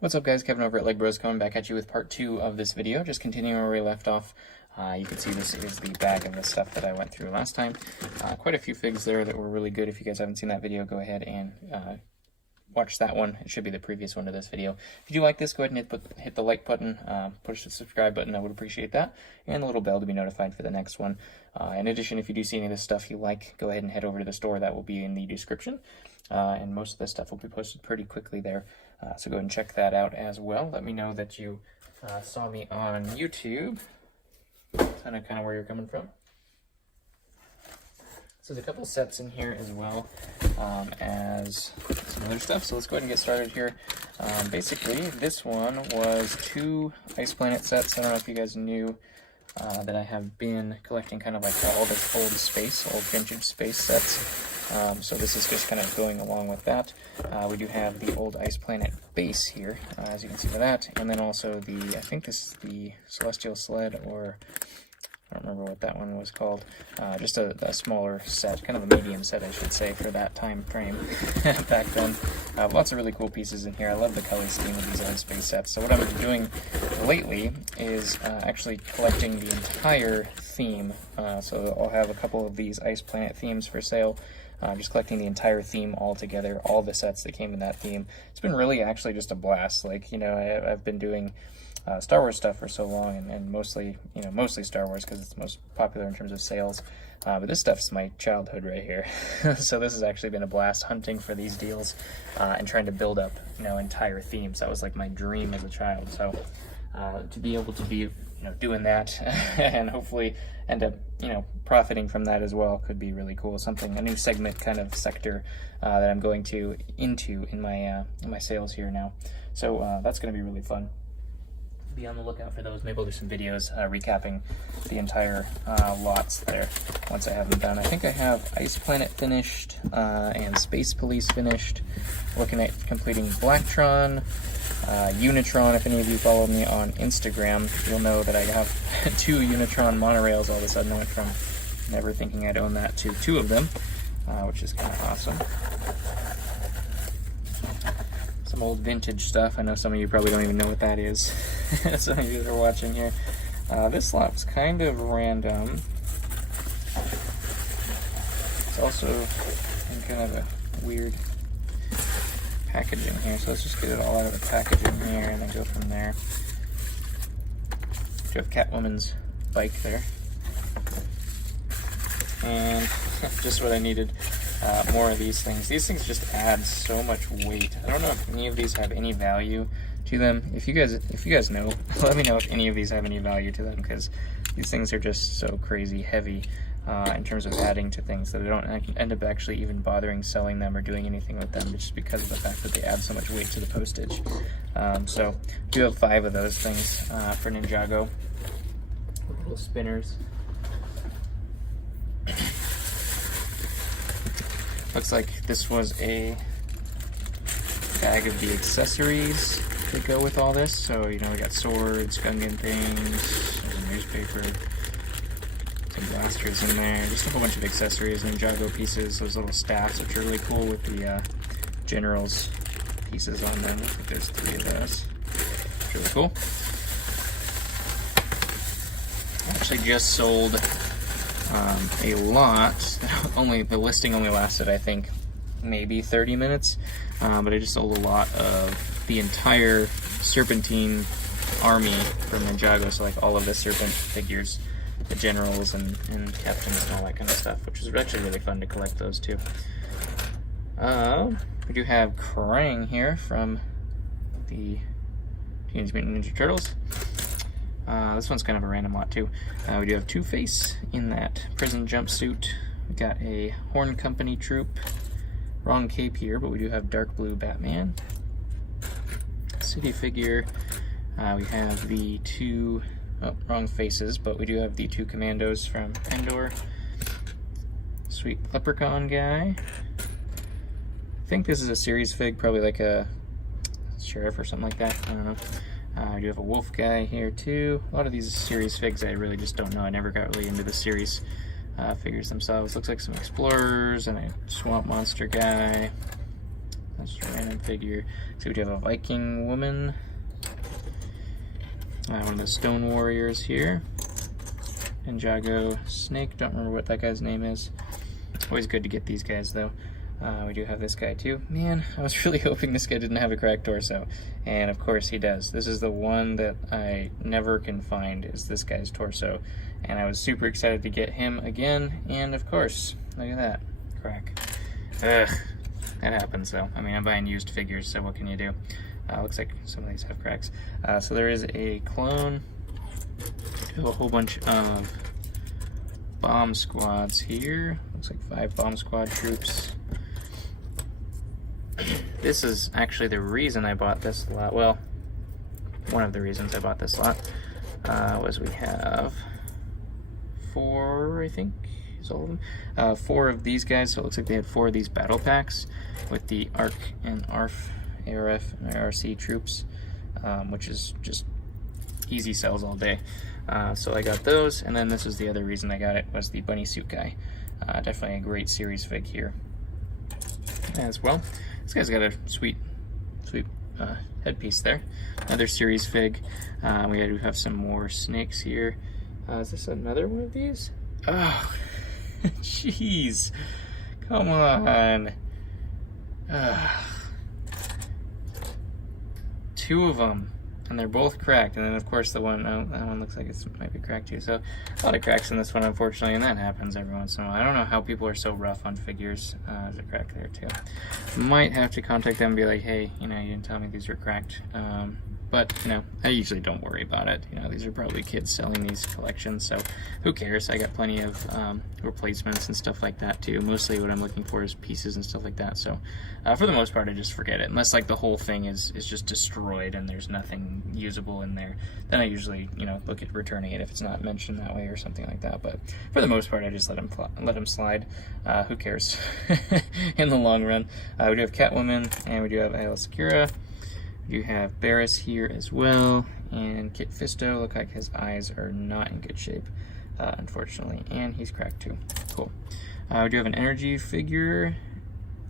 What's up, guys? Kevin over at LEGbrOs coming back at you with part 2 of this video. Just continuing where we left off. You can see this is the bag of the stuff that I went through last time. Quite a few figs there that were really good. If you guys haven't seen that video, go ahead and watch that one. It should be the previous one to this video. If you do like this, go ahead and hit the like button, push the subscribe button. I would appreciate that, and the little bell to be notified for the next one. In addition, if you do see any of this stuff you like, go ahead and head over to the store. That will be in the description, and most of this stuff will be posted pretty quickly there. So go ahead and check that out as well. Let me know that you saw me on YouTube. Kind of where you're coming from. So there's a couple sets in here as well as some other stuff. So let's go ahead and get started here. Basically, this one was 2 Ice Planet sets. I don't know if you guys knew that I have been collecting kind of like all this old vintage space sets. So this is just kind of going along with that. We do have the old Ice Planet base here, as you can see by that, and then also I think this is the Celestial Sled, or I don't remember what that one was called. Just a smaller set, kind of a medium set, I should say, for that time frame back then. Lots of really cool pieces in here. I love the color scheme of these old space sets. So what I'm doing lately is actually collecting the entire theme. So I'll have a couple of these Ice Planet themes for sale. Just collecting the entire theme all together, all the sets that came in that theme. It's been really actually just a blast. Like, you know, I've been doing Star Wars stuff for so long, and mostly Star Wars because it's the most popular in terms of sales. But this stuff's my childhood right here. So this has actually been a blast hunting for these deals and trying to build up, entire themes. That was like my dream as a child. So to be able to be, doing that and hopefully end up, profiting from that as well could be really cool. A new segment kind of sector that I'm going into in my sales here now. So that's going to be really fun. Be on the lookout for those. Maybe I'll do some videos recapping the entire lots there once I have them done. I think I have Ice Planet finished and Space Police finished. Looking at completing Blacktron, Unitron. If any of you follow me on Instagram, you'll know that I have 2 Unitron monorails all of a sudden. I went from never thinking I'd own that to 2 of them, which is kind of awesome. Some old vintage stuff. I know some of you probably don't even know what that is. Some of you that are watching here. This lot was kind of random. It's also in kind of a weird packaging here, so let's just get it all out of the packaging here and then go from there. You have Catwoman's bike there. And just what I needed. More of these things. These things just add so much weight. I don't know if any of these have any value to them. If you guys know, let me know if any of these have any value to them, because these things are just so crazy heavy in terms of adding to things that I don't end up actually even bothering selling them or doing anything with them, just because of the fact that they add so much weight to the postage. So I do have 5 of those things for Ninjago. Little spinners. Looks like this was a bag of the accessories that go with all this. So, we got swords, Gungan things, there's a newspaper, some blasters in there, just a whole bunch of accessories, Ninjago pieces, those little staffs, which are really cool with the generals pieces on them. I think there's 3 of those. It's really cool. I actually just sold a lot. The listing only lasted, I think, maybe 30 minutes, but I just sold a lot of the entire Serpentine army from Ninjago, so like all of the Serpent figures, the generals and captains and all that kind of stuff, which was actually really fun to collect those too. We do have Krang here from the Teenage Mutant Ninja Turtles. This one's kind of a random lot too. We do have Two-Face in that prison jumpsuit. We got a Horn Company troop. Wrong cape here, but we do have dark blue Batman. City figure. We have the 2, wrong faces, but we do have the 2 commandos from Endor. Sweet Leprechaun guy. I think this is a series fig, probably like a sheriff or something like that. I don't know. I do have a wolf guy here too. A lot of these series figs I really just don't know. I never got really into the series figures themselves. Looks like some explorers and a swamp monster guy. That's just a random figure. So we do have a Viking woman. One of the stone warriors here. Ninjago snake. Don't remember what that guy's name is. Always good to get these guys though. We do have this guy too. Man, I was really hoping this guy didn't have a cracked torso. And of course he does. This is the one that I never can find, is this guy's torso. And I was super excited to get him again. And of course, look at that. Crack. Ugh. That happens though. I mean, I'm buying used figures, so what can you do? Looks like some of these have cracks. So there is a clone. We have a whole bunch of bomb squads here. Looks like 5 bomb squad troops. This is actually the reason I bought this lot. Well, one of the reasons I bought this lot was we have 4, I think, is all of them. 4 of these guys, so it looks like they had 4 of these battle packs with the ARC and ARF, ARF and ARC troops, which is just easy sells all day. So I got those, and then this is the other reason I got it, was the bunny suit guy. Definitely a great series fig here as well. This guy's got a sweet headpiece there. Another series fig. We do have some more snakes here. Is this another one of these? Oh, jeez. Come on. 2 of them. And they're both cracked, and then of course the one, oh, that one looks like it might be cracked too. So a lot of cracks in this one, unfortunately, and that happens every once in a while. I don't know how people are so rough on figures. There's a crack there too. Might have to contact them and be like, hey, you know, you didn't tell me these were cracked. But, you know, I usually don't worry about it. You know, these are probably kids selling these collections, so who cares? I got plenty of replacements and stuff like that too. Mostly what I'm looking for is pieces and stuff like that. So for the most part, I just forget it. Unless like the whole thing is just destroyed and there's nothing usable in there, then I usually, you know, look at returning it if it's not mentioned that way or something like that. But for the most part, I just let them slide. Who cares in the long run? We do have Catwoman, and we do have Ayla Secura. You have Barris here as well, and Kit Fisto. Look like his eyes are not in good shape, unfortunately, and he's cracked too. Cool. We do have an energy figure,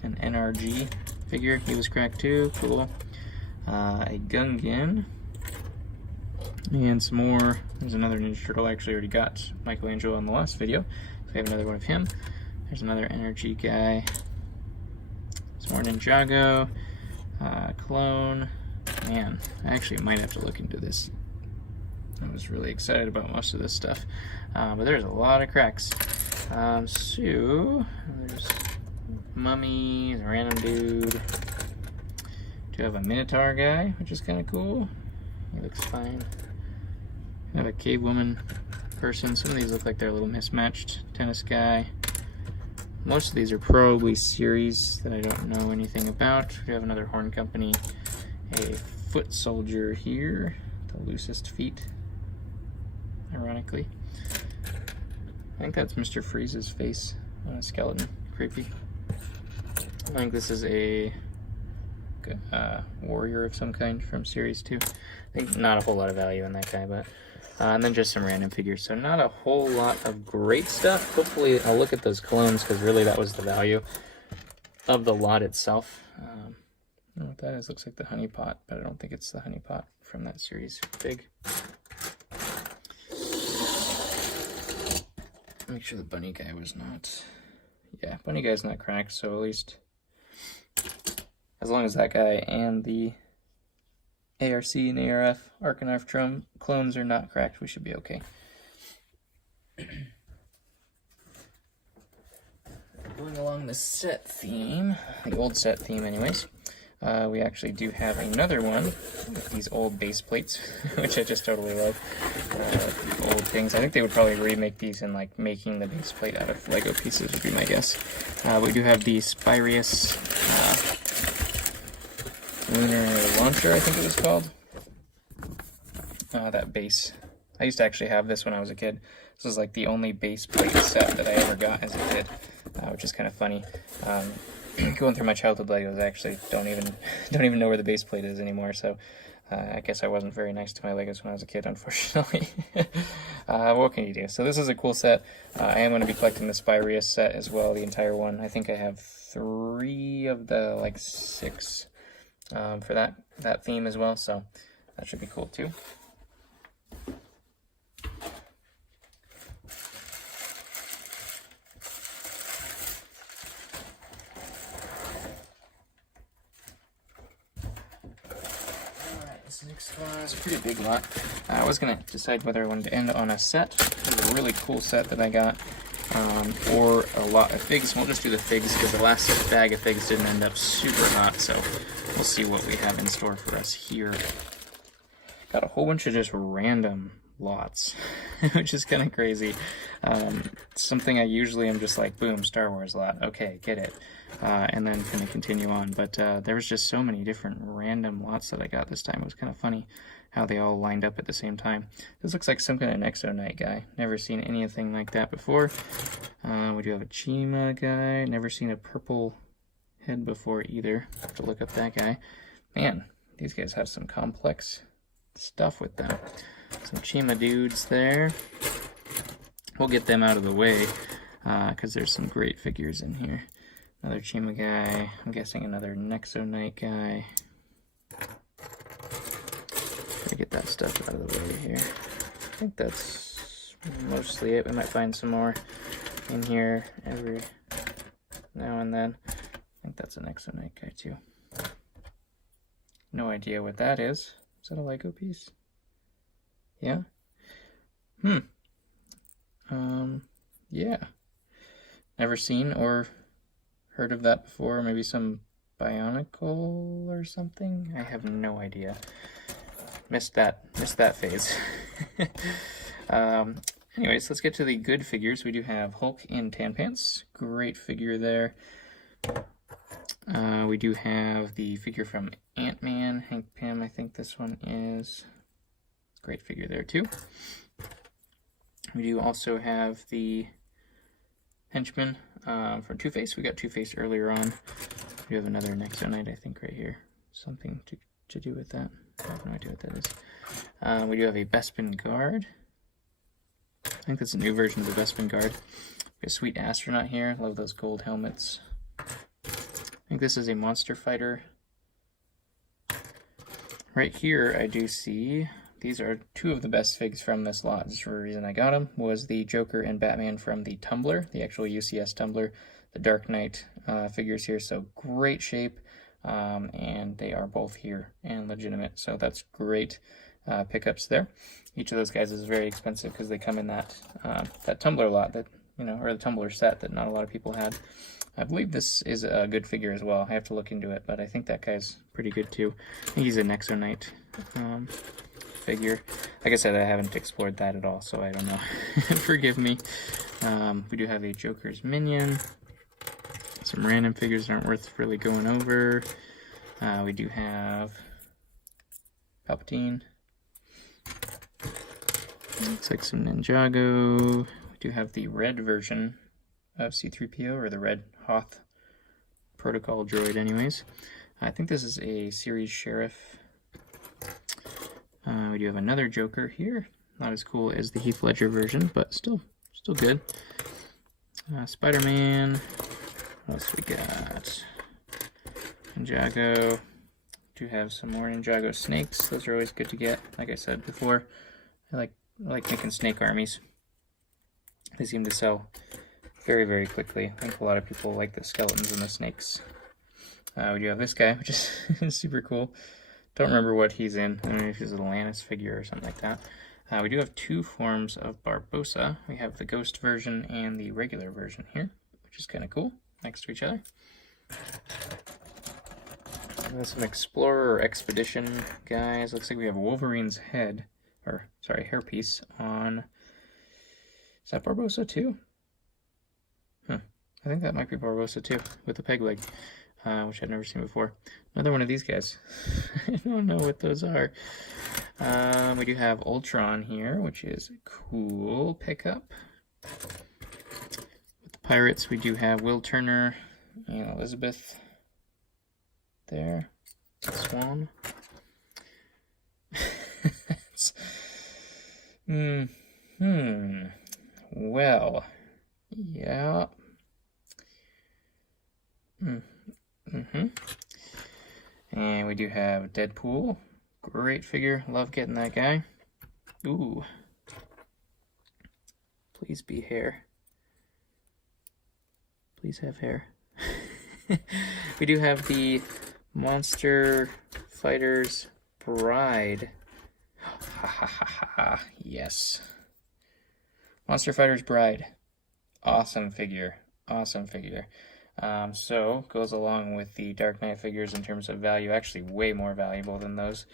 an NRG figure. He was cracked too. Cool. A Gungan, and some more. There's another Ninja Turtle. I actually already got Michelangelo in the last video, so we have another one of him. There's another energy guy. Some more Ninjago, clone. Man, I actually might have to look into this. I was really excited about most of this stuff, but there's a lot of cracks. So there's mummies, a random dude. Do have a Minotaur guy, which is kind of cool. He looks fine. We have a cave woman person. Some of these look like they're a little mismatched. Tennis guy. Most of these are probably series that I don't know anything about. We have another Horn Company. A foot soldier here, the loosest feet, ironically. I think that's Mr. Freeze's face on a skeleton. Creepy. I think this is a warrior of some kind from Series 2. I think not a whole lot of value in that guy, but... and then just some random figures. So not a whole lot of great stuff. Hopefully I'll look at those clones, because really that was the value of the lot itself. I don't know what that is. Looks like the honey pot, but I don't think it's the honey pot from that series. Big. Make sure the bunny guy was not... Yeah, bunny guy's not cracked, so at least... As long as that guy and the ARC and ARF, ARC and ARF clones are not cracked, we should be okay. Going along the set theme, the old set theme anyways, we actually do have another one with these old base plates, which I just totally love. Old things. I think they would probably remake these and like making the base plate out of Lego pieces would be my guess. We do have the Spyrius Lunar Launcher, I think it was called. That base. I used to actually have this when I was a kid. This was like the only base plate set that I ever got as a kid, which is kind of funny. Going through my childhood Legos, I actually don't even know where the base plate is anymore. So I guess I wasn't very nice to my Legos when I was a kid, unfortunately. What can you do? So this is a cool set. I am going to be collecting the Spyrius set as well, the entire one. I think I have 3 of the, like, 6 for that theme as well, so that should be cool too. This next one is a pretty big lot. I was going to decide whether I wanted to end on a set. It's a really cool set that I got, or a lot of FIGS. We'll just do the FIGS because the last bag of FIGS didn't end up super hot, so we'll see what we have in store for us here. Got a whole bunch of just random lots, which is kind of crazy. Something I usually am just like, boom, Star Wars lot, okay, get it. And then kind of continue on. But there was just so many different random lots that I got this time. It was kind of funny how they all lined up at the same time. This looks like some kind of Nexo Knight guy. Never seen anything like that before. We do have a Chima guy. Never seen a purple head before either. Have to look up that guy. Man, these guys have some complex stuff with them. Some Chima dudes there. We'll get them out of the way because there's some great figures in here. Another Chima guy. I'm guessing another Nexo Knight guy. Try to get that stuff out of the way here. I think that's mostly it. We might find some more in here every now and then. I think that's a Nexo Knight guy too. No idea what that is. Is that a Lego piece? Yeah? Yeah. Never seen or heard of that before. Maybe some Bionicle or something? I have no idea. Missed that phase. Anyways, let's get to the good figures. We do have Hulk in tan pants. Great figure there. We do have the figure from Ant-Man, Hank Pym, I think this one is. Great figure there too. We do also have the henchman from Two-Face. We got Two-Face earlier on. We have another Nexo Knight, I think, right here. Something to do with that. I have no idea what that is. We do have a Bespin Guard. I think that's a new version of the Bespin Guard. We have a sweet astronaut here. Love those gold helmets. I think this is a monster fighter. Right here, I do see these are 2 of the best figs from this lot. Just for the reason I got them was the Joker and Batman from the tumbler, the actual UCS tumbler, the Dark Knight figures here. So great shape, and they are both here and legitimate. So that's great pickups there. Each of those guys is very expensive because they come in that that tumbler lot that, you know, or the tumbler set that not a lot of people had. I believe this is a good figure as well. I have to look into it, but I think that guy's pretty good too. I think he's a Nexo Knight figure. Like I said, I haven't explored that at all, so I don't know. Forgive me. We do have a Joker's minion. Some random figures aren't worth really going over. We do have Palpatine. Looks like some Ninjago. We do have the red version of C-3PO, or the red Hoth protocol droid anyways. I think this is a series sheriff. We do have another Joker here. Not as cool as the Heath Ledger version, but still good. Spider-Man. What else we got? Ninjago. Do have some more Ninjago snakes. Those are always good to get. Like I said before, I like making snake armies. They seem to sell very, very quickly. I think a lot of people like the skeletons and the snakes. We do have this guy, which is super cool. Don't remember what he's in. I don't know if he's an Atlantis figure or something like that. We do have 2 forms of Barbossa. We have the ghost version and the regular version here, which is kind of cool, next to each other. And some Explorer or Expedition guys. Looks like we have Wolverine's head, or sorry, hairpiece on. Is that Barbossa too? I think that might be Barbossa too, with the peg leg, which I've never seen before. Another one of these guys. I don't know what those are. We do have Ultron here, which is a cool pickup. With the pirates, we do have Will Turner and Elizabeth. there. Swan. We do have a Nexo Knight guy. I think this is a Well, yeah. And we do have Deadpool. Great figure. Love getting that guy. Ooh. Please be hair. Please have hair. We do have the Monster Fighters Bride. Ha ha ha ha. Yes. Monster Fighters Bride. Awesome figure. Awesome figure. So goes along with the Dark Knight figures in terms of value, actually way more valuable than those.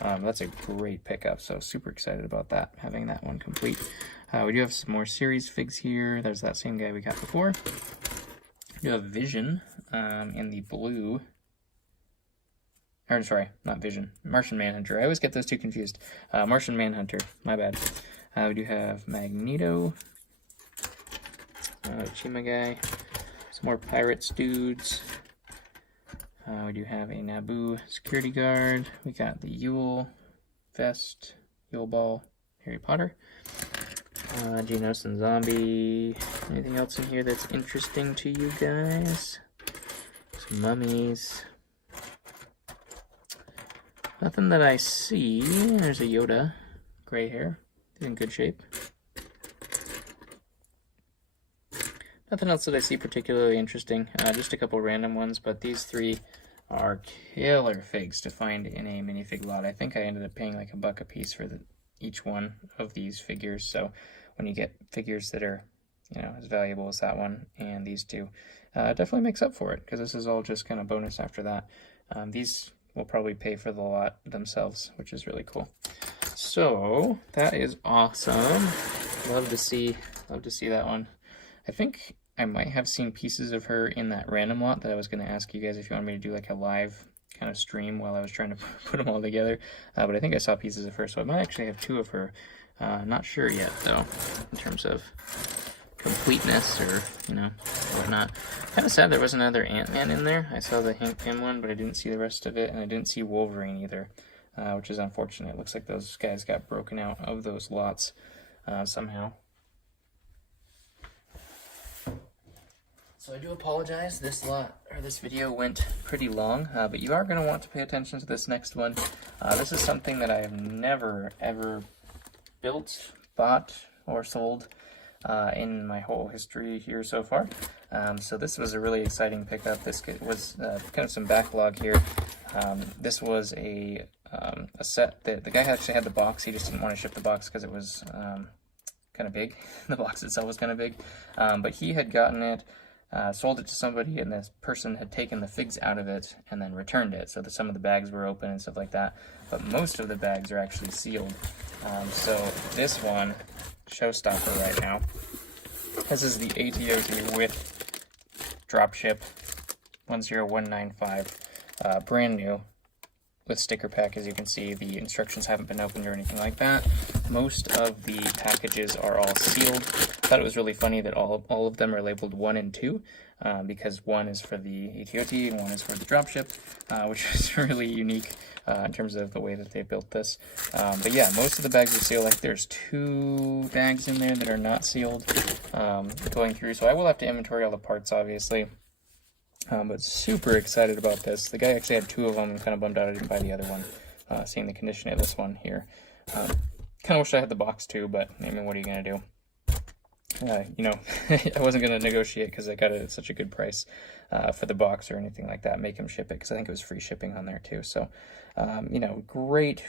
That's a great pickup, so super excited about that, having that one complete. We do have some more series figs here. There's that same guy we got before. We do have Vision in the blue. Or sorry, not Vision, Martian Manhunter. I always get those two confused. Martian Manhunter, my bad. We do have Magneto. Chima guy. Some more Pirates dudes. We do have a Naboo security guard. We got the Yule vest, Yule ball, Harry Potter. Genos and Zombie. Anything else in here that's interesting to you guys? Some mummies. Nothing that I see. There's a Yoda. Gray hair. He's in good shape. Nothing else that I see particularly interesting. Just a couple random ones, but these three are killer figs to find in a minifig lot. I think I ended up paying like $1 a piece for each one of these figures. So when you get figures that are, you know, as valuable as that one and these two, it definitely makes up for it, because this is all just kind of bonus after that. These will probably pay for the lot themselves, which is really cool. So that is awesome. Love to see that one. I think I might have seen pieces of her in that random lot that I was going to ask you guys if you want me to do like a live kind of stream while I was trying to put them all together. But I think I saw pieces of her, so I might actually have 2 of her. Not sure yet, though, in terms of completeness or, you know, whatnot. Kind of sad there wasn't another Ant-Man in there. I saw the Hank Pym one, but I didn't see the rest of it, and I didn't see Wolverine either, which is unfortunate. It looks like those guys got broken out of those lots somehow. So I do apologize, this video went pretty long, but you are going to want to pay attention to this next one. This is something that I have never, ever built, bought, or sold in my whole history here so far. So this was a really exciting pickup. This was kind of some backlog here. This was a set that the guy actually had the box. He just didn't want to ship the box because it was kind of big. The box itself was kind of big. But he had gotten it, sold it to somebody, and this person had taken the figs out of it and then returned it. So some of the bags were open and stuff like that, but most of the bags are actually sealed. So this one, showstopper right now. This is the ATOT with dropship 10195, brand new with sticker pack. As you can see, the instructions haven't been opened or anything like that. Most of the packages are all sealed. I thought it was really funny that all of them are labeled 1 and 2, because 1 is for the ATOT and 1 is for the dropship, which is really unique in terms of the way that they built this. But yeah, most of the bags are sealed. Like there's 2 bags in there that are not sealed going through, so I will have to inventory all the parts, obviously. But super excited about this. The guy actually had 2 of them and kind of bummed out I didn't buy the other one, seeing the condition of this one here. Kind of wish I had the box too, but I mean, what are you going to do? You know, I wasn't going to negotiate because I got it at such a good price for the box or anything like that, make him ship it, because I think it was free shipping on there too. So, you know, great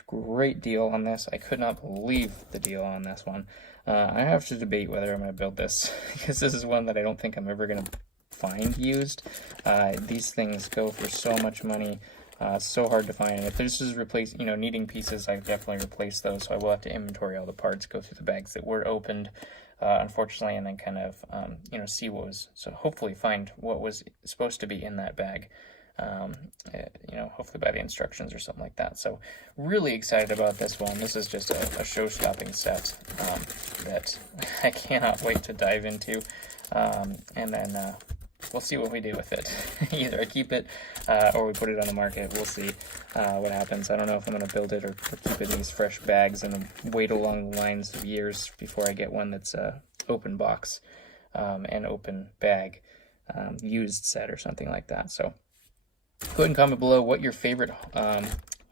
deal on this. I could not believe the deal on this one. I have to debate whether I'm going to build this, because this is one that I don't think I'm ever going to find used. These things go for so much money. It's so hard to find. If this is needing pieces, I definitely replace those. So I will have to inventory all the parts, go through the bags that were opened, unfortunately, and then kind of, see what was, so hopefully find what was supposed to be in that bag, hopefully by the instructions or something like that. So really excited about this one. This is just a show-stopping set that I cannot wait to dive into. And then we'll see what we do with it. Either I keep it or we put it on the market. We'll see what happens. I don't know if I'm going to build it or keep it in these fresh bags and wait along the lines of years before I get one that's open box and open bag used set or something like that. So go ahead and comment below what your favorite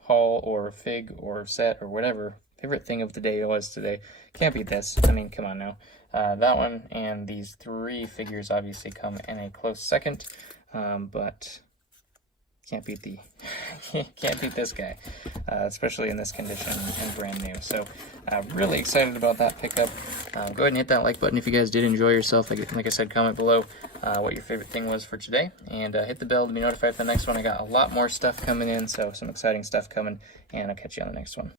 haul or fig or set or whatever favorite thing of the day was today. Can't beat this. I mean, come on now. That one and these 3 figures obviously come in a close second, but can't beat this guy, especially in this condition and brand new. So really excited about that pickup. Go ahead and hit that like button if you guys did enjoy yourself. Like I said, comment below what your favorite thing was for today, and hit the bell to be notified for the next one. I got a lot more stuff coming in, so some exciting stuff coming, and I'll catch you on the next one.